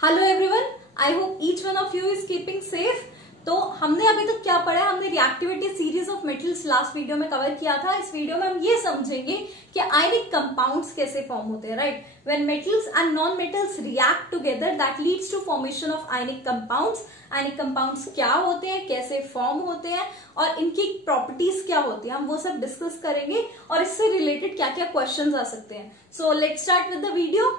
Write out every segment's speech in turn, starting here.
Hello everyone, I hope each one of you is keeping safe. तो हमने अभी तक क्या पढ़ा है, हमने reactivity series of metals last video में कवर किया था। इस वीडियो में हम ये समझेंगे कि आयनिक कंपाउंड्स कैसे फॉर्म होते हैं, right. When metals and non metals react together that leads to formation of ionic compounds. Ionic compounds क्या होते हैं, कैसे फॉर्म होते हैं और इनकी प्रॉपर्टीज क्या होती है, हम वो सब डिस्कस करेंगे और इससे रिलेटेड क्या क्या क्वेश्चंस आ सकते हैं। So let's start with the video.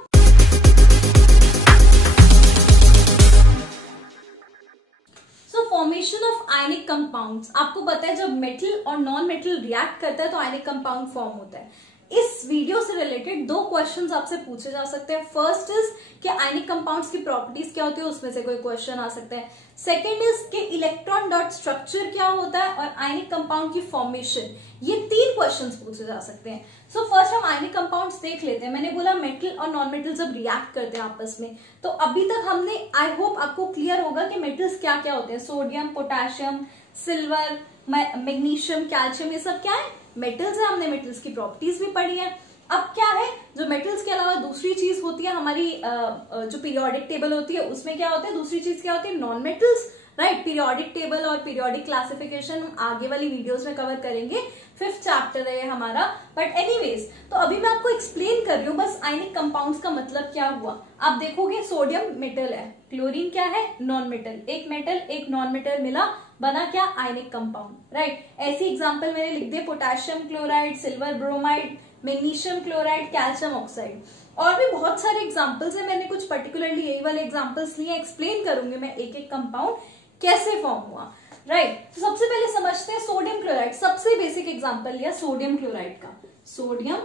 Formation of ionic compounds, आपको पता है जब मेटल और नॉन मेटल रिएक्ट करता है तो आयनिक कंपाउंड फॉर्म होता है। इस वीडियो से रिलेटेड दो क्वेश्चंस आपसे पूछे जा सकते हैं। फर्स्ट इज कि आयनिक कंपाउंड्स की प्रॉपर्टीज क्या होती है, उसमें से कोई क्वेश्चन आ सकता है। सेकंड इज कि इलेक्ट्रॉन डॉट स्ट्रक्चर क्या होता है और आयनिक कंपाउंड की फॉर्मेशन, ये तीन क्वेश्चंस पूछे जा सकते हैं। सो फर्स्ट हम आयनिक कंपाउंड्स देख लेते हैं। मैंने बोला मेटल और नॉन मेटल जब रिएक्ट करते हैं आपस में, तो अभी तक हमने, आई होप आपको क्लियर होगा कि मेटल्स क्या क्या होते हैं। Sodium, potassium, silver, magnesium, calcium, ये सब क्या है, मेटल्स है। हमने मेटल्स की प्रॉपर्टीज भी पढ़ी है। अब क्या है, जो मेटल्स के अलावा दूसरी चीज होती है हमारी जो पीरियोडिक टेबल होती है, उसमें क्या होता है, दूसरी चीज क्या होती है, non metals, right. Periodic table और पीरियोडिक क्लासिफिकेशन हम आगे वाली वीडियोस में कवर करेंगे, 5th चैप्टर है हमारा। बट एनीवेज, तो अभी मैं आपको एक्सप्लेन कर रही हूँ बस आयनिक कंपाउंड्स का मतलब क्या हुआ। आप देखोगे सोडियम मेटल है, क्लोरीन क्या है, नॉन मेटल। एक मेटल एक नॉन मेटल मिला, बना क्या, आयनिक कंपाउंड, राइट। ऐसी एग्जांपल मैंने लिख दिए, potassium chloride, silver bromide, magnesium chloride, calcium oxide. और भी बहुत सारे एग्जांपल्स है, मैंने कुछ पर्टिकुलरली यही वाले एग्जांपल्स लिए। एक्सप्लेन करूंगी मैं एक एक कंपाउंड कैसे फॉर्म हुआ, राइट। तो सबसे पहले समझते हैं सोडियम क्लोराइड। सबसे बेसिक एग्जांपल लिया सोडियम क्लोराइड का, सोडियम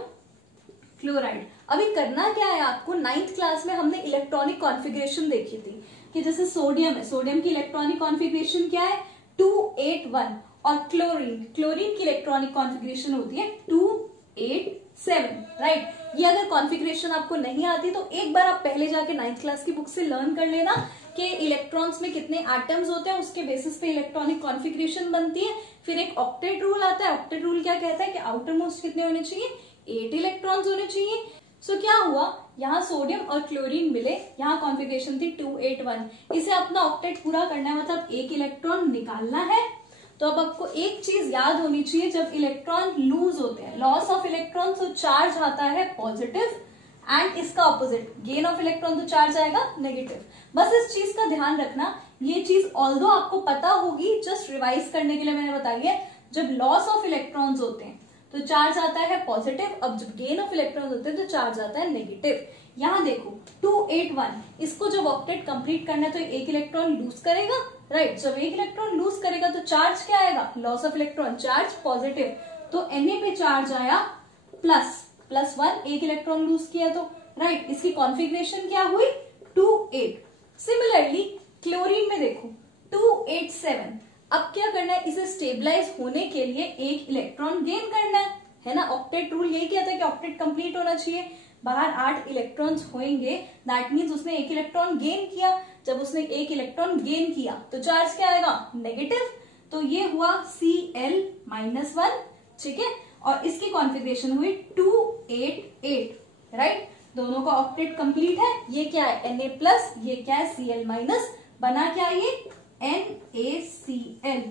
क्लोराइड। अभी करना क्या है आपको, 9th क्लास में हमने इलेक्ट्रॉनिक कॉन्फ़िगरेशन देखी थी कि जैसे सोडियम है, सोडियम की इलेक्ट्रॉनिक कॉन्फ़िगरेशन क्या है, 281। और क्लोरीन, क्लोरीन की इलेक्ट्रॉनिक कॉन्फ़िगरेशन होती है 287, राइट। ये अगर कॉन्फ़िगरेशन आपको नहीं आती तो एक बार आप पहले जाके 9th क्लास की बुक से लर्न कर लेना कि इलेक्ट्रॉन्स में कितने एटम्स होते हैं, उसके बेसिस पे इलेक्ट्रॉनिक कॉन्फ़िगरेशन बनती है। फिर एक ऑक्टेट रूल आता है। ऑक्टेट रूल क्या कहता है कि आउटर मोस्ट कितने होने चाहिए, 8 इलेक्ट्रॉन्स होने चाहिए। सो क्या हुआ, यहाँ सोडियम और क्लोरीन मिले, यहाँ कॉन्फ़िगरेशन थी 281। इसे अपना ऑक्टेट पूरा करना है, मतलब एक इलेक्ट्रॉन निकालना है। तो अब आपको एक चीज याद होनी चाहिए, जब इलेक्ट्रॉन लूज होते हैं, लॉस ऑफ इलेक्ट्रॉन, तो चार्ज आता है पॉजिटिव, एंड इसका ऑपोजिट गेन ऑफ इलेक्ट्रॉन, तो चार्ज आएगा नेगेटिव। बस इस चीज का ध्यान रखना। ये चीज ऑल्दो आपको पता होगी, जस्ट रिवाइज करने के लिए मैंने बताई है। जब लॉस ऑफ इलेक्ट्रॉन्स होते हैं तो चार्ज आता है पॉजिटिव, अब जब गेन ऑफ इलेक्ट्रॉन्स होते हैं तो चार्ज आता है नेगेटिव। यहाँ देखो 281, इसको जब ऑक्टेट कंप्लीट करना है तो एक इलेक्ट्रॉन लूज करेगा, राइट। जब एक इलेक्ट्रॉन लूज करेगा तो चार्ज क्या आएगा, loss of electron, charge positive. तो Na पे चार्ज आया +1, एक इलेक्ट्रॉन लूज किया तो, राइट। इसकी कॉन्फ़िगरेशन क्या हुई, 28। सिमिलरली क्लोरीन में देखो 287। अब क्या करना है, इसे स्टेबलाइज होने के लिए एक इलेक्ट्रॉन गेन करना है ना। ऑक्टेट रूल यही कहता है कि ऑक्टेट कंप्लीट होना चाहिए, बाहर 8 इलेक्ट्रॉन्स होंगे, दैट मीन्स उसने एक इलेक्ट्रॉन गेन किया। जब उसने एक इलेक्ट्रॉन गेन किया तो चार्ज क्या आएगा, नेगेटिव। तो ये हुआ Cl-1, ठीक है। और इसकी कॉन्फ़िगरेशन हुई 288, राइट। दोनों का ऑक्टेट कंप्लीट है। ये क्या है, Na+, ये क्या है, Cl-, बना क्या ये, NaCl।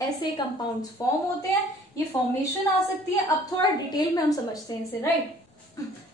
ऐसे कंपाउंड्स फॉर्म होते हैं, ये फॉर्मेशन आ सकती है। अब थोड़ा डिटेल में हम समझते हैं इसे, राइट।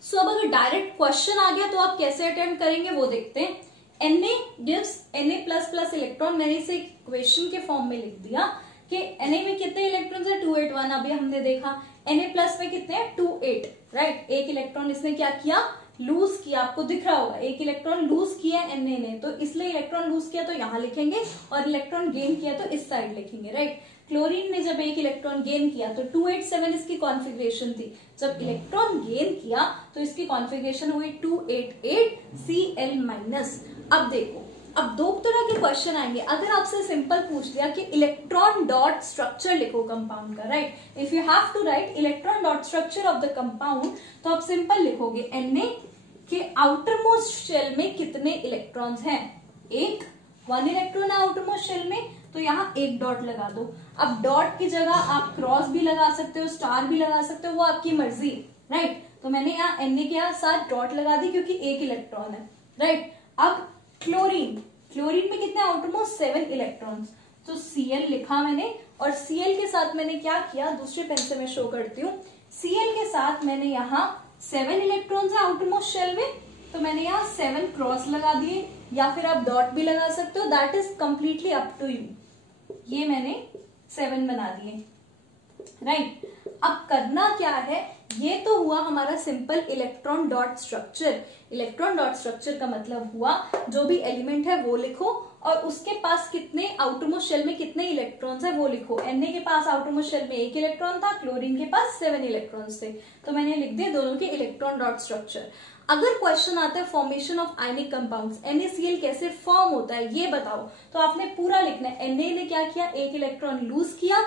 सो अब अगर डायरेक्ट क्वेश्चन आ गया तो आप कैसे अटेम्प्ट करेंगे वो देखते हैं। Na gives Na++ इलेक्ट्रॉन, मैंने इसे इक्वेशन के फॉर्म में लिख दिया कि Na में कितने इलेक्ट्रॉन्स है, 281। अभी हमने देखा Na+ में कितने हैं, 28, राइट। एक इलेक्ट्रॉन इसने क्या किया, लूज किया। आपको दिख रहा होगा एक इलेक्ट्रॉन लूज किया Na ने, तो इसलिए इलेक्ट्रॉन लूज किया तो यहाँ लिखेंगे, और इलेक्ट्रॉन गेन किया तो इस साइड लिखेंगे, राइट। क्लोरीन ने जब एक इलेक्ट्रॉन गेन किया तो 287 इसकी कॉन्फ़िगरेशन थी। जब इलेक्ट्रॉन गेन किया तो इसकी कॉन्फ़िगरेशन हुई 288 Cl-। अब देखो, अब दो तरह के क्वेश्चन आएंगे। अगर आपसे सिंपल पूछ दिया कि इलेक्ट्रॉन डॉट स्ट्रक्चर लिखो कंपाउंड का, right. If you have to write electron dot structure of the compound, तो आप सिंपल लिखोगे Na के आउटर मोस्ट शेल में कितने इलेक्ट्रॉन्स हैं, 1 इलेक्ट्रॉन है आउटर मोस्ट शेल में, तो यहाँ एक डॉट लगा दो। अब डॉट की जगह आप क्रॉस भी लगा सकते हो, स्टार भी लगा सकते हो, वो आपकी मर्जी, राइट। तो मैंने यहाँ Na के साथ डॉट लगा दी क्योंकि एक इलेक्ट्रॉन है, राइट। अब क्लोरीन, क्लोरीन में कितने आउटरमोस्ट 7 इलेक्ट्रॉन्स, तो Cl लिखा मैंने, और Cl के साथ मैंने क्या किया, दूसरे पेन से मैं शो करती हूँ, Cl के साथ मैंने यहाँ 7 इलेक्ट्रॉन्स है आउटरमोस्ट शेल में, तो मैंने यहाँ 7 क्रॉस लगा दिए, या फिर आप डॉट भी लगा सकते हो, that is completely up to you. ये मैंने 7 बना दिए, राइट। अब करना क्या है, ये तो हुआ हमारा simple electron dot structure. Electron dot structure का मतलब हुआ जो भी एलिमेंट है वो लिखो, और उसके पास कितने आउटरमोस्ट शेल में कितने इलेक्ट्रॉन्स है वो लिखो। Na के पास आउटरमोस्ट शेल में 1 इलेक्ट्रॉन था, क्लोरीन के पास 7 इलेक्ट्रॉन्स थे, तो मैंने लिख दिया दोनों के इलेक्ट्रॉन डॉट स्ट्रक्चर। अगर क्वेश्चन आता है formation of ionic compounds, NaCl कैसे फॉर्म होता है ये बताओ, तो आपने पूरा लिखना है। Na ने क्या किया, 1 इलेक्ट्रॉन लूज किया,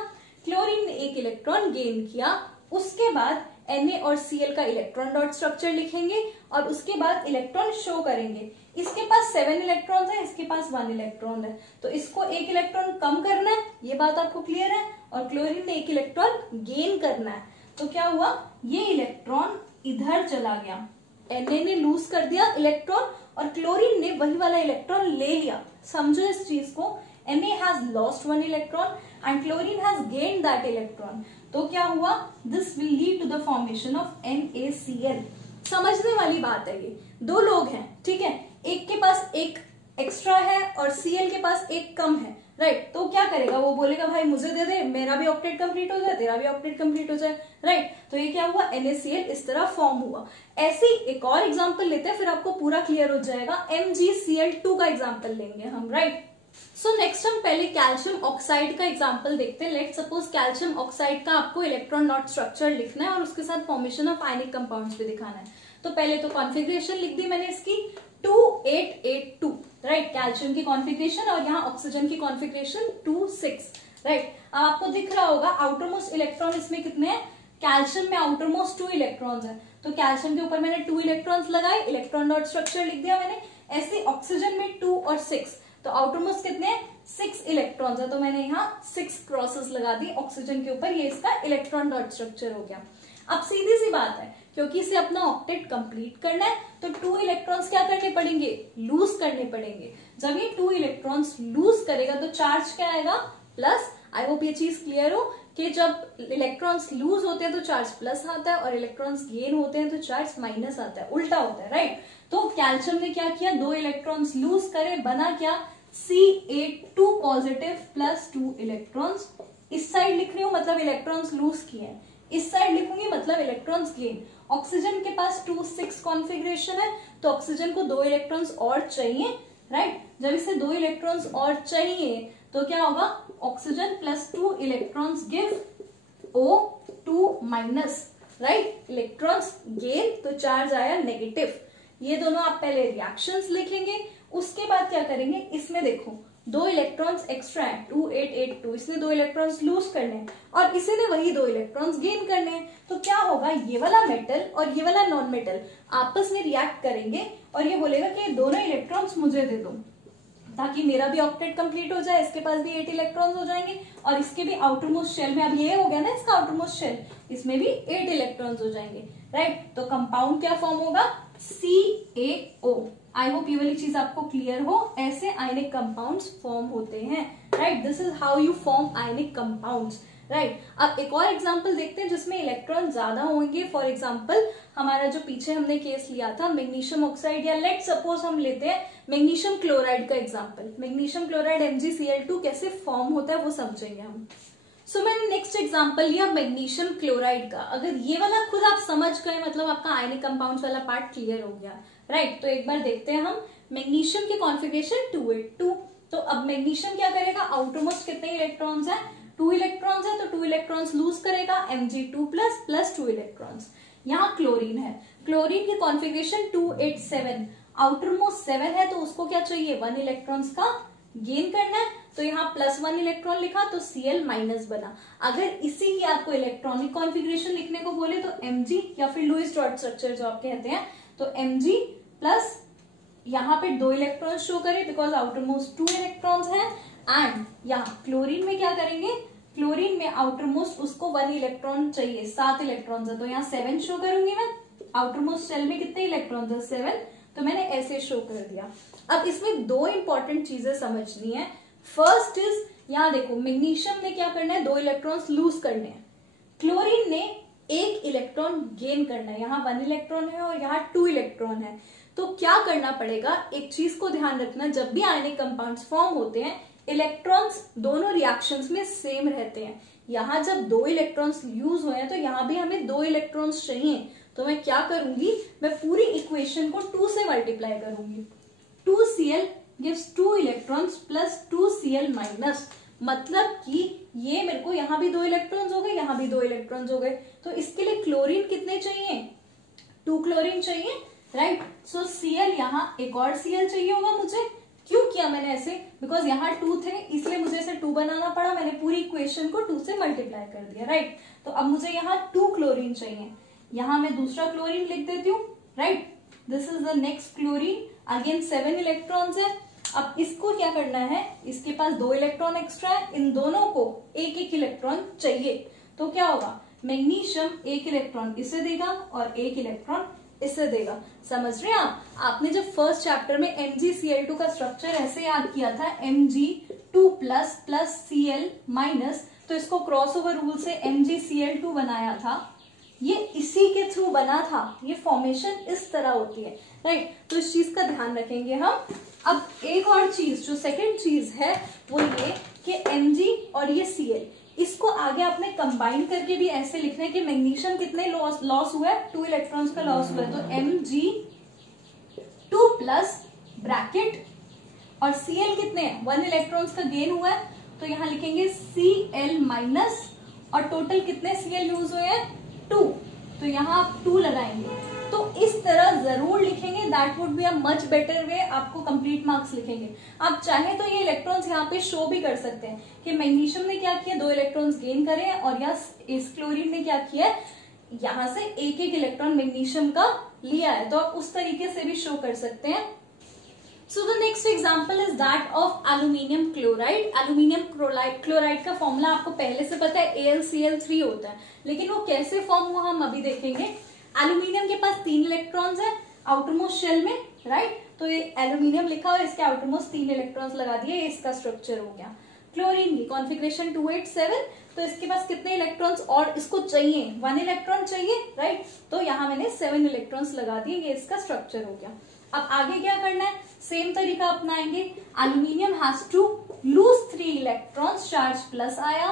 क्लोरीन ने 1 इलेक्ट्रॉन गेन किया, उसके बाद Na और Cl का इलेक्ट्रॉन डॉट स्ट्रक्चर लिखेंगे, और उसके बाद इलेक्ट्रॉन शो करेंगे। इसके पास 7 इलेक्ट्रॉन है, इसके पास 1 इलेक्ट्रॉन है, तो इसको 1 इलेक्ट्रॉन कम करना है, ये बात आपको क्लियर है, और क्लोरीन ने 1 इलेक्ट्रॉन गेन करना है। तो क्या हुआ, ये इलेक्ट्रॉन इधर चला गया, Na ने लूज कर दिया इलेक्ट्रॉन, और क्लोरीन ने वही वाला इलेक्ट्रॉन ले लिया। समझो इस चीज को, Na has lost 1 electron and chlorine has gained that electron. तो क्या हुआ, this will lead to the formation of NaCl। समझने वाली बात है ये, दो लोग हैं, ठीक है, एक के पास एक एक्स्ट्रा है और Cl के पास एक कम है, राइट। तो क्या करेगा, वो बोलेगा भाई मुझे दे दे, मेरा भी ऑक्टेट कंप्लीट हो जाए, तेरा भी ऑक्टेट कंप्लीट हो जाए, राइट। तो ये क्या हुआ, NaCl इस तरह फॉर्म हुआ। ऐसे ही एक और एग्जांपल लेते हैं, फिर आपको पूरा क्लियर हो जाएगा। MgCl2 का एग्जांपल लेंगे हम, राइट। सो नेक्स्ट हम पहले कैल्शियम ऑक्साइड का एग्जांपल देखते हैं। लेट सपोज कैल्शियम ऑक्साइड का आपको इलेक्ट्रॉन डॉट स्ट्रक्चर लिखना है और उसके साथ फॉर्मेशन ऑफ आयनिक कंपाउंड्स भी दिखाना है। तो पहले तो कॉन्फ़िगरेशन लिख दी मैंने इसकी 2882, राइट, कैल्शियम की कॉन्फ़िगरेशन, और यहाँ ऑक्सीजन की कॉन्फ़िगरेशन 26, राइट। अब आपको दिख रहा होगा आउटरमोस्ट इलेक्ट्रॉन इसमें कितने हैं, कैल्शियम में आउटरमोस्ट 2 इलेक्ट्रॉन्स है, तो कैल्शियम के ऊपर मैंने 2 इलेक्ट्रॉन्स लगाए, इलेक्ट्रॉन डॉट स्ट्रक्चर लिख दिया मैंने। ऐसे ऑक्सीजन में 2 और 6, तो आउटरमोस्ट कितने हैं, 6 इलेक्ट्रॉन्स है, तो मैंने यहाँ 6 क्रॉसेस लगा दी ऑक्सीजन के ऊपर, ये इसका इलेक्ट्रॉन डॉट स्ट्रक्चर हो गया। अब सीधी सी बात है, क्योंकि इसे अपना ऑक्टेट कंप्लीट करना है, तो 2 इलेक्ट्रॉन्स क्या करने पड़ेंगे, लूज करने पड़ेंगे। जब ये 2 इलेक्ट्रॉन्स लूज करेगा तो चार्ज क्या आएगा, प्लस। आई होप ये चीज क्लियर हो कि जब इलेक्ट्रॉन्स लूज होते हैं तो चार्ज प्लस आता है, और इलेक्ट्रॉन्स गेन होते हैं तो चार्ज माइनस आता है, उल्टा होता है, राइट। तो कैल्शियम ने क्या किया, 2 इलेक्ट्रॉन्स लूज करे, बना क्या, C8 पॉजिटिव प्लस 2 इलेक्ट्रॉन्स। इस साइड लिख रही हूँ मतलब इलेक्ट्रॉन्स लूज किए हैं, इस साइड लिखूंगी मतलब इलेक्ट्रॉन्स गेन। ऑक्सीजन के पास 2-6 कॉन्फ़िगरेशन है, तो ऑक्सीजन को 2 इलेक्ट्रॉन्स और चाहिए, राइट। जब इसे 2 इलेक्ट्रॉन्स और चाहिए तो क्या होगा, oxygen plus 2 electrons give O2 minus, right, electrons gain, तो चार्ज आया नेगेटिव। ये दोनों आप पहले रिएक्शंस लिखेंगे, उसके बाद क्या करेंगे, इसमें देखो 2 इलेक्ट्रॉन्स एक्स्ट्रा है, 2882, इसने 2 इलेक्ट्रॉन्स लूज करने हैं और इसी ने वही 2 इलेक्ट्रॉन्स गेन करने हैं। तो क्या होगा, ये वाला मेटल और ये वाला नॉन मेटल आपस में रिएक्ट करेंगे, और ये बोलेगा कि दोनों इलेक्ट्रॉन्स मुझे दे दो, ताकि मेरा भी ऑक्टेट कंप्लीट हो जाए, इसके पास भी 8 इलेक्ट्रॉन्स हो जाएंगे, और इसके भी आउटरमोस्ट शेल में, अब ये हो गया ना इसका आउटरमोस्ट शेल, इसमें भी 8 इलेक्ट्रॉन्स हो जाएंगे, राइट। तो कंपाउंड क्या फॉर्म होगा, CaO। आई होप ये वाली चीज आपको क्लियर हो, ऐसे आयनिक कंपाउंड्स फॉर्म होते हैं, right. This is how you form ionic compounds, right. अब एक और एग्जांपल देखते हैं जिसमें इलेक्ट्रॉन ज्यादा होंगे। फॉर एग्जांपल हमारा जो पीछे हमने केस लिया था मैग्नीशियम ऑक्साइड, या लेट सपोज हम लेते हैं मैग्नीशियम क्लोराइड का एग्जांपल। मैग्नीशियम क्लोराइड MgCl2 कैसे फॉर्म होता है वो समझेंगे हम। मैंने नेक्स्ट एग्जांपल लिया मैग्नीशियम क्लोराइड का। अगर ये वाला खुद आप समझ गए मतलब आपका आयनिक कंपाउंड्स वाला पार्ट क्लियर हो गया, राइट। तो एक बार देखते हैं हम मैग्नीशियम की कॉन्फ़िगरेशन 282। तो अब मैग्नीशियम क्या करेगा, आउटरमोस्ट कितने इलेक्ट्रॉन्स है, 2 इलेक्ट्रॉन्स है, तो 2 इलेक्ट्रॉन्स लूज करेगा, Mg2 प्लस 2 इलेक्ट्रॉन्स। यहाँ क्लोरीन है, क्लोरीन की कॉन्फ़िगरेशन 287, आउटरमोस्ट 7 है, तो उसको क्या चाहिए, 1 इलेक्ट्रॉन्स का गेन करना है, तो यहाँ +1 इलेक्ट्रॉन लिखा तो Cl माइनस बना। अगर इसी की आपको इलेक्ट्रॉनिक कॉन्फ़िगरेशन लिखने को बोले तो Mg, या फिर लुईस डॉट स्ट्रक्चर जो आप कहते हैं, तो Mg प्लस यहाँ पे 2 इलेक्ट्रॉन शो करे बिकॉज आउटरमोस्ट 2 इलेक्ट्रॉन्स हैं, एंड यहाँ क्लोरीन में क्या करेंगे, क्लोरीन में आउटरमोस्ट उसको 1 इलेक्ट्रॉन चाहिए, 7 इलेक्ट्रॉन्स है, तो यहाँ 7 शो करूंगी मैं। आउटरमोस्ट शेल में कितने इलेक्ट्रॉन्स है, 7, तो मैंने ऐसे शो कर दिया। अब इसमें दो इंपॉर्टेंट चीजें समझनी है। फर्स्ट इज, यहां देखो मैग्नीशियम ने क्या करना है, 2 इलेक्ट्रॉन्स लूज करने हैं, क्लोरीन ने 1 इलेक्ट्रॉन गेन करना है। यहाँ 1 इलेक्ट्रॉन है और यहाँ 2 इलेक्ट्रॉन है। तो क्या करना पड़ेगा, एक चीज को ध्यान रखना, जब भी आयनिक कंपाउंड्स फॉर्म होते हैं इलेक्ट्रॉन्स दोनों रिएक्शंस में सेम रहते हैं। यहाँ जब 2 इलेक्ट्रॉन्स यूज हुए हैं तो यहाँ भी हमें 2 इलेक्ट्रॉन्स चाहिए। तो मैं क्या करूंगी, मैं पूरी इक्वेशन को 2 से मल्टीप्लाई करूंगी। 2Cl gives 2 electrons plus 2Cl minus, मतलब कि ये मेरे को यहाँ भी 2 इलेक्ट्रॉन्स हो गए, यहाँ भी 2 इलेक्ट्रॉन्स हो गए। तो इसके लिए क्लोरीन कितने चाहिए, 2 क्लोरीन चाहिए, राइट। सो Cl, यहाँ एक और Cl चाहिए होगा मुझे। क्यों किया मैंने ऐसे, बिकॉज यहाँ 2 थे इसलिए मुझे ऐसे 2 बनाना पड़ा। मैंने पूरी इक्वेशन को 2 से मल्टीप्लाई कर दिया, राइट। तो अब मुझे यहाँ 2 क्लोरीन चाहिए, यहाँ मैं दूसरा क्लोरीन लिख देती हूँ, right. This is the next chlorine, again 7 electrons है। अब इसको क्या करना है, इसके पास 2 इलेक्ट्रॉन एक्स्ट्रा है, इन दोनों को एक एक इलेक्ट्रॉन चाहिए। तो क्या होगा, मैग्नीशियम 1 इलेक्ट्रॉन इसे देगा और 1 इलेक्ट्रॉन इसे देगा। समझ रहे हैं आप, आपने जब फर्स्ट चैप्टर में MgCl2 का स्ट्रक्चर ऐसे याद किया था, Mg2 plus plus Cl minus, तो इसको क्रॉस ओवर रूल से MgCl2 बनाया था। ये इसी के थ्रू बना था, ये फॉर्मेशन इस तरह होती है, राइट। तो इस चीज का ध्यान रखेंगे हम। अब एक और चीज, जो सेकंड चीज है वो ये कि Mg और ये Cl, इसको आगे आपने कंबाइन करके भी ऐसे लिखना है कि मैग्नीशियम कितने लॉस हुआ है, 2 इलेक्ट्रॉन्स का लॉस हुआ है। तो Mg2 प्लस ब्रैकेट और Cl कितने हैं, 1 इलेक्ट्रॉन्स का गेन हुआ है, तो यहां लिखेंगे Cl माइनस, और टोटल कितने Cl यूज हुए हैं, 2, तो यहाँ आप 2 लगाएंगे। तो इस तरह जरूर लिखेंगे, that would be a much better way, आपको कंप्लीट मार्क्स लिखेंगे। आप चाहे तो ये इलेक्ट्रॉन्स यहाँ पे शो भी कर सकते हैं कि मैग्नीशियम ने क्या किया, 2 इलेक्ट्रॉन्स गेन करे, और इस क्लोरीन ने क्या किया, यहाँ से एक एक इलेक्ट्रॉन मैग्नीशियम का लिया है। तो आप उस तरीके से भी शो कर सकते हैं। So the next example is that of aluminium chloride. Aluminium chloride का फॉर्मूला आपको पहले से पता है, AlCl3 होता है, लेकिन वो कैसे फॉर्म हुआ हम अभी देखेंगे। एल्यूमिनियम के पास 3 इलेक्ट्रॉन्स है आउटरमोस्ट शेल में, राइट। तो ये एल्यूमिनियम लिखा और इसके आउटरमोस्ट 3 इलेक्ट्रॉन्स लगा दिए, ये इसका स्ट्रक्चर हो गया। क्लोरीन की कॉन्फ़िगरेशन 287, तो इसके पास कितने इलेक्ट्रॉन्स और इसको चाहिए, 1 इलेक्ट्रॉन चाहिए, राइट। तो यहाँ मैंने 7 इलेक्ट्रॉन्स लगा दिए, ये इसका स्ट्रक्चर हो गया। अब आगे क्या करना है, सेम तरीका अपनाएंगे। Aluminium has to lose 3 electrons, charge plus आया,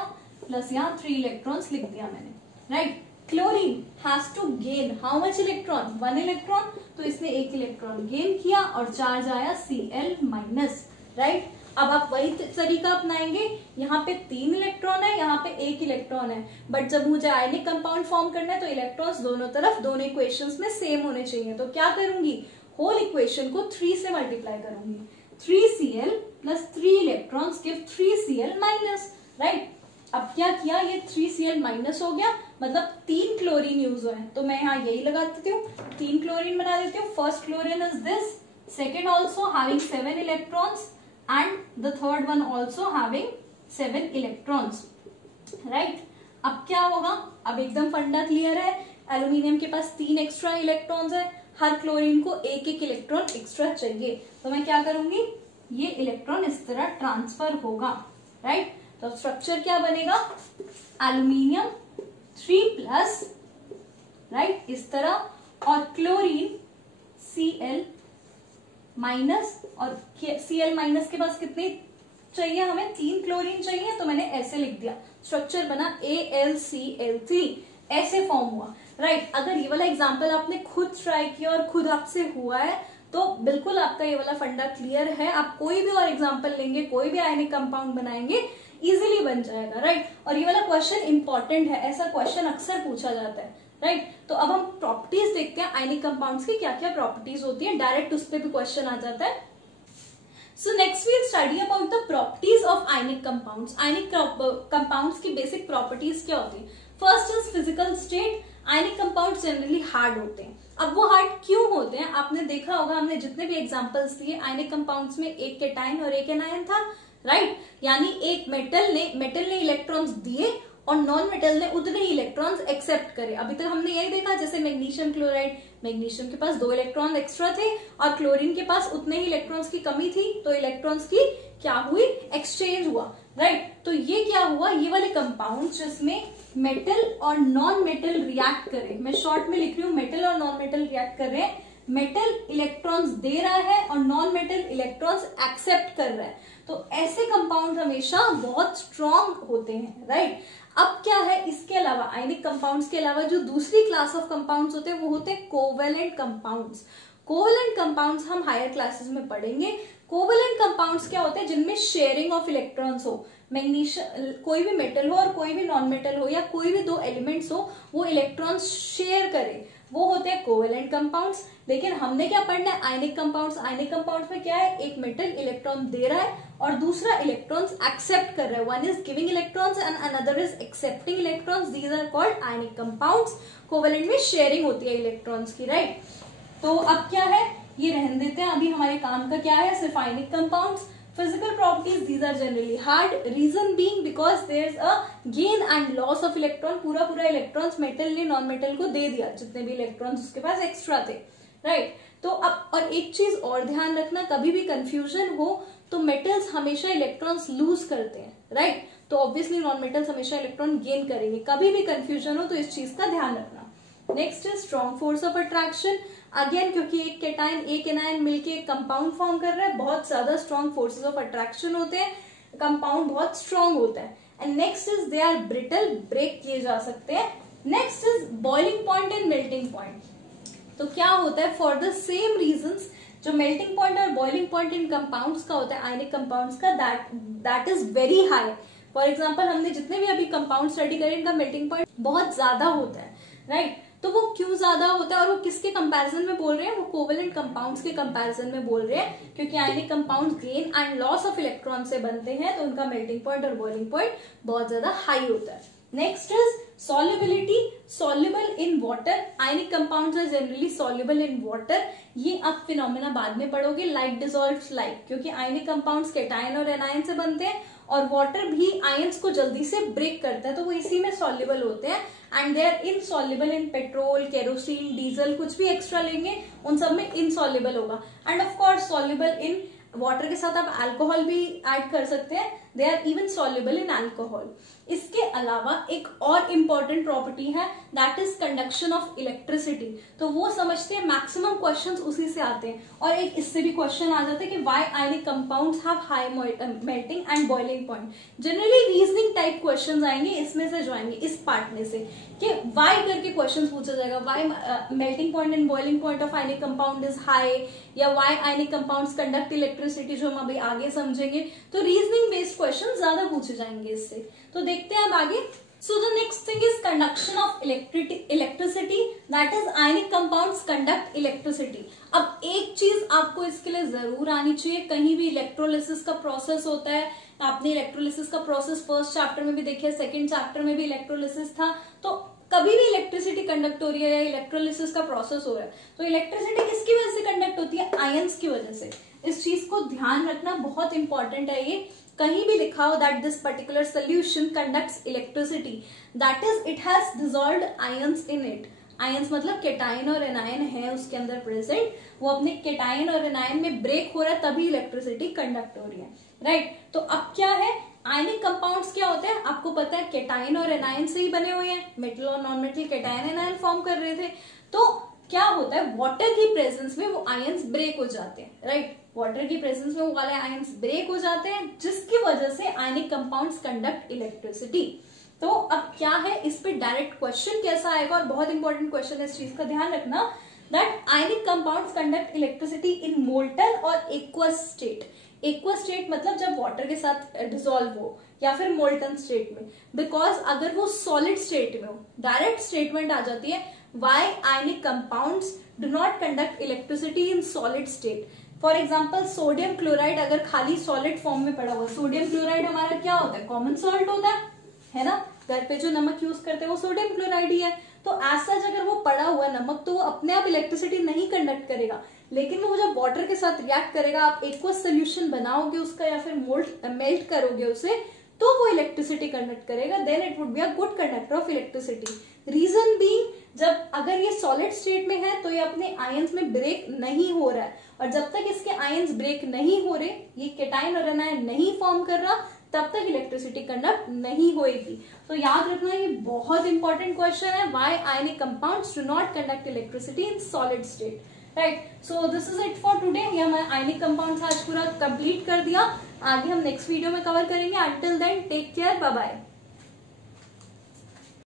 प्लस यहाँ 3 इलेक्ट्रॉन्स लिख दिया मैंने, right. Chlorine has to gain how much electron, 1 electron, तो इसने 1 इलेक्ट्रॉन गेन किया और चार्ज आया Cl माइनस, राइट। अब आप वही तरीका अपनाएंगे, यहाँ पे 3 इलेक्ट्रॉन है, यहाँ पे 1 इलेक्ट्रॉन है, बट जब मुझे आयनिक कंपाउंड फॉर्म करना है तो इलेक्ट्रॉन्स दोनों तरफ दोनों इक्वेशंस में सेम होने चाहिए। तो क्या करूंगी, होल इक्वेशन को 3 से मल्टीप्लाई करूंगी। 3Cl plus 3 electrons give 3Cl minus, right. अब क्या किया, ये 3Cl माइनस हो गया, मतलब 3 क्लोरीन यूज हुए, तो मैं यहाँ यही लगा देती हूँ, 3 क्लोरीन बना देती हूँ। First chlorine is this, second also having 7 electrons, and the third one also having 7 electrons, right। अब क्या होगा, अब एकदम फंडा क्लियर है, एल्यूमिनियम के पास 3 एक्स्ट्रा इलेक्ट्रॉन्स है, हर क्लोरीन को एक एक इलेक्ट्रॉन एक्स्ट्रा चाहिए, तो मैं क्या करूंगी, ये इलेक्ट्रॉन इस तरह ट्रांसफर होगा, राइट। तो स्ट्रक्चर क्या बनेगा, एल्यूमिनियम 3 प्लस, राइट, इस तरह, और क्लोरीन Cl माइनस, और Cl माइनस के पास कितने चाहिए, हमें 3 क्लोरीन चाहिए, तो मैंने ऐसे लिख दिया, स्ट्रक्चर बना AlCl3, ऐसे फॉर्म हुआ, राइट। अगर ये वाला एग्जांपल आपने खुद ट्राई किया और खुद आपसे हुआ है तो बिल्कुल आपका ये वाला फंडा क्लियर है, आप कोई भी और एग्जांपल लेंगे, कोई भी आयनिक कंपाउंड बनाएंगे, इजीली बन जाएगा, राइट। और ये वाला क्वेश्चन इंपॉर्टेंट है, ऐसा क्वेश्चन अक्सर पूछा जाता है, राइट। तो अब हम प्रॉपर्टीज देखते हैं आयनिक कंपाउंड्स की क्या क्या प्रॉपर्टीज होती है, डायरेक्ट उस पर भी क्वेश्चन आ जाता है। So next we'll study about the properties of ionic compounds. Ionic compounds की बेसिक प्रॉपर्टीज क्या होती है। First is physical state, ionic compounds generally hard होते हैं। अब वो हार्ड क्यों होते हैं, आपने देखा होगा, हमने जितने भी एग्जांपल्स दिए आयनिक कंपाउंड्स में एक केटाइन और एक एनायन था, राइट। यानी एक मेटल ने इलेक्ट्रॉन्स दिए और नॉन मेटल ने उतने ही इलेक्ट्रॉन्स एक्सेप्ट करे। अभी तक हमने यही देखा, जैसे मैग्नीशियम क्लोराइड मैग्नीशियम के पास 2 इलेक्ट्रॉन एक्स्ट्रा थे और क्लोरीन के पास उतने ही इलेक्ट्रॉन्स की कमी थी, तो इलेक्ट्रॉन्स की क्या हुई, एक्सचेंज हुआ, राइट। तो ये क्या हुआ, ये वाले कंपाउंड जिसमें मेटल और नॉन मेटल रिएक्ट करे, मैं शॉर्ट में लिख रही हूँ, मेटल और नॉन मेटल रिएक्ट कर रहे हैं, मेटल इलेक्ट्रॉन्स दे रहा है और नॉन मेटल इलेक्ट्रॉन्स एक्सेप्ट कर रहा है, तो ऐसे कंपाउंड हमेशा बहुत स्ट्रॉन्ग होते हैं, राइट। अब क्या है, इसके अलावा आयनिक कंपाउंड्स के अलावा जो दूसरी क्लास ऑफ कंपाउंड्स होते हैं वो होते हैं कोवेलेंट कंपाउंड्स। कोवेलेंट कंपाउंड्स हम हायर क्लासेस में पढ़ेंगे। कोवेलेंट कंपाउंड्स क्या होते हैं, जिनमें शेयरिंग ऑफ इलेक्ट्रॉन्स हो, मैग्नीशियम कोई भी मेटल हो और कोई भी नॉन मेटल हो या कोई भी 2 एलिमेंट्स हो, वो इलेक्ट्रॉन्स शेयर करे, वो होते हैं कोवेलेंट कंपाउंड्स। लेकिन हमने क्या पढ़ना है, आयनिक कंपाउंड्स। आयनिक कंपाउंड्स में क्या है, एक मेटल इलेक्ट्रॉन दे रहा है और दूसरा इलेक्ट्रॉन्स एक्सेप्ट कर रहा है, one is giving electrons and another is accepting electrons, these are called ionic compounds. Covalent में शेयरिंग होती है इलेक्ट्रॉन्स की, राइट। तो अब क्या है, ये रहने देते हैं, अभी हमारे काम का क्या है, सिर्फ ionic compounds. Physical properties, these are generally hard, reason being because there's a gain and loss of electron, पूरा इलेक्ट्रॉन्स मेटल ने नॉन मेटल को दे दिया, जितने भी इलेक्ट्रॉन्स उसके पास एक्स्ट्रा थे, राइट। तो अब और एक चीज और ध्यान रखना, कभी भी कंफ्यूजन हो तो मेटल्स हमेशा इलेक्ट्रॉन्स लूज करते हैं, राइट। तो ऑब्वियसली नॉन मेटल्स हमेशा इलेक्ट्रॉन गेन करेंगे, कभी भी कंफ्यूजन हो तो इस चीज का ध्यान रखना। Next is strong force of attraction. Again क्योंकि एक केटाइन एक एनायन मिलके एक कंपाउंड फॉर्म कर रहा है, बहुत ज्यादा स्ट्रॉन्ग फोर्सेस ऑफ अट्रैक्शन होते हैं, कंपाउंड बहुत स्ट्रॉन्ग होता है। And next is they are brittle, break किए जा सकते हैं। Next is boiling point and melting point. तो क्या होता है, फॉर द सेम रीजंस, जो मेल्टिंग पॉइंट और बॉइलिंग पॉइंट इन कंपाउंड्स का होता है, आयनिक कंपाउंड्स का, that is very high. For example हमने जितने भी अभी कंपाउंड स्टडी करे, इनका मेल्टिंग पॉइंट बहुत ज्यादा होता है, राइट। तो वो क्यों ज्यादा होता है और वो किसके कंपैरिजन में बोल रहे हैं, वो कोवेलेंट कंपाउंड्स के कंपैरिजन में बोल रहे हैं, क्योंकि ionic compounds gain and loss of electron से बनते हैं, तो उनका मेल्टिंग पॉइंट और बॉइलिंग पॉइंट बहुत ज्यादा हाई होता है। Next is solubility, soluble in water. Ionic compounds are generally soluble in water. ये आप फिनोमेना बाद में पढ़ोगे, like dissolves like, क्योंकि आयनिक कंपाउंड्स केटायन और एनायन से बनते हैं और वाटर भी आयंस को जल्दी से ब्रेक करता है, तो वो इसी में soluble होते हैं। And they are insoluble in petrol, kerosene, diesel, कुछ भी एक्स्ट्रा लेंगे उन सब में इनसॉल्युबल होगा। And of course soluble in water के साथ आप अल्कोहल भी ऐड कर सकते हैं, they are even soluble in alcohol. इसके अलावा एक और इंपॉर्टेंट प्रॉपर्टी है, that is conduction of electricity. तो वो समझते हैं, मैक्सिमम क्वेश्चंस उसी से आते हैं, और एक इससे भी क्वेश्चन आ जाते हैं कि why ionic compounds have high melting and boiling point. Generally reasoning type questions आएंगे इसमें से, जो आएंगे इस पार्ट में से, कि व्हाई करके क्वेश्चन पूछा जाएगा, why melting point and boiling point of ionic compound is high, या why ionic compounds conduct electricity, जो हम अभी आगे समझेंगे। तो रीजनिंग बेस्ड क्वेश्चन ज्यादा पूछे जाएंगे इससे। तो देखते हैं अब आगे। So the next thing is conduction of electricity, that is ionic compounds conduct electricity. अब एक चीज आपको इसके लिए जरूर आनी चाहिए, कहीं भी इलेक्ट्रोलिसिस का प्रोसेस होता है, आपने इलेक्ट्रोलिसिस का प्रोसेस फर्स्ट चैप्टर में भी देखे, सेकेंड चैप्टर में भी इलेक्ट्रोलिसिस था, तो कभी भी इलेक्ट्रिसिटी कंडक्ट हो रही है या इलेक्ट्रोलिसिस का प्रोसेस हो रहा है, तो इलेक्ट्रिसिटी किसकी वजह से कंडक्ट होती है, आयंस की वजह से। इस चीज को ध्यान रखना, बहुत इंपॉर्टेंट है ये। कहीं भी लिखा हो that this particular solution conducts electricity, that is it has dissolved ions in it. Ions मतलब केटाइन और एनायन है उसके अंदर प्रेजेंट, वो अपने केटाइन और एनायन में ब्रेक हो रहा है, तभी इलेक्ट्रिसिटी कंडक्ट हो रही है, राइट। तो अब क्या है, आयनिक कंपाउंड्स क्या होते हैं, आपको पता है केटाइन और एनायन से ही बने हुए हैं, मेटल और non metal cation anion form कर रहे थे। तो क्या होता है, वाटर की प्रेजेंस में वो आयंस ब्रेक हो जाते हैं, राइट। वाटर की प्रेजेंस में वो वाले आयंस ब्रेक हो जाते हैं, जिसकी वजह से आयनिक कंपाउंड्स कंडक्ट इलेक्ट्रिसिटी। तो अब क्या है, इस पे डायरेक्ट क्वेश्चन कैसा आएगा, और बहुत इंपॉर्टेंट क्वेश्चन है, इस चीज का ध्यान रखना, that ionic compounds conduct electricity in molten और एक्वस स्टेट। एक्वस स्टेट मतलब जब वाटर के साथ डिसॉल्व हो, या फिर मोल्टन स्टेट में। बिकॉज अगर वो सॉलिड स्टेट में हो, डायरेक्ट स्टेटमेंट आ जाती है, why ionic compounds do not conduct electricity in solid state. For example sodium chloride अगर खाली सॉलिड फॉर्म में पड़ा हुआ, सोडियम क्लोराइड हमारा क्या होता है, कॉमन सॉल्ट होता है ना, घर पे जो नमक यूज करते हैं वो सोडियम क्लोराइड ही है। तो एज सच अगर वो पड़ा हुआ नमक, तो वो अपने आप इलेक्ट्रिसिटी नहीं कंडक्ट करेगा, लेकिन वो जब वाटर के साथ रिएक्ट करेगा, आप एक्वस सोल्यूशन बनाओगे उसका या फिर मेल्ट करोगे उसे, तो वो इलेक्ट्रिसिटी कंडक्ट करेगा, then it would be a good conductor of electricity. Reason being जब अगर ये सॉलिड स्टेट में है तो ये अपने आयंस में ब्रेक नहीं हो रहा है, और जब तक इसके आयंस ब्रेक नहीं हो रहे, ये केटाइन और एनायन नहीं फॉर्म कर रहा, तब तक इलेक्ट्रिसिटी कंडक्ट नहीं होएगी। तो याद रखना ये बहुत इंपॉर्टेंट क्वेश्चन है, why ionic compounds do not conduct electricity in solid state, right. So this is it for today. ये हमारे आयनिक कंपाउंड्स आज पूरा कंप्लीट कर दिया, आगे हम नेक्स्ट वीडियो में कवर करेंगे। Until then take care, bye bye.